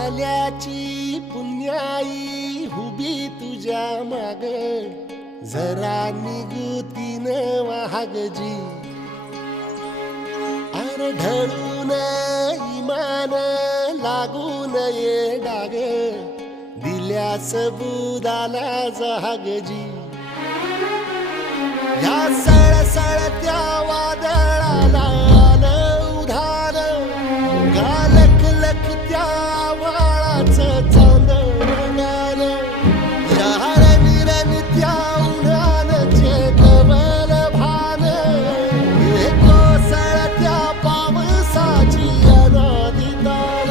आल्याची पुण्याई उभी तुझ्या माग जरा निगुतीन वाहगजी अरे ढळून इमान लागून ये डाग दिल्या सबुदाला जहागजी या सळसळत्या वादळाला उधार गालख लखत्या वाळाचं चांदण गाल या रनिरनित्या उन्हानचे कवल भान हे कोसळत्या पावसाची अनादितान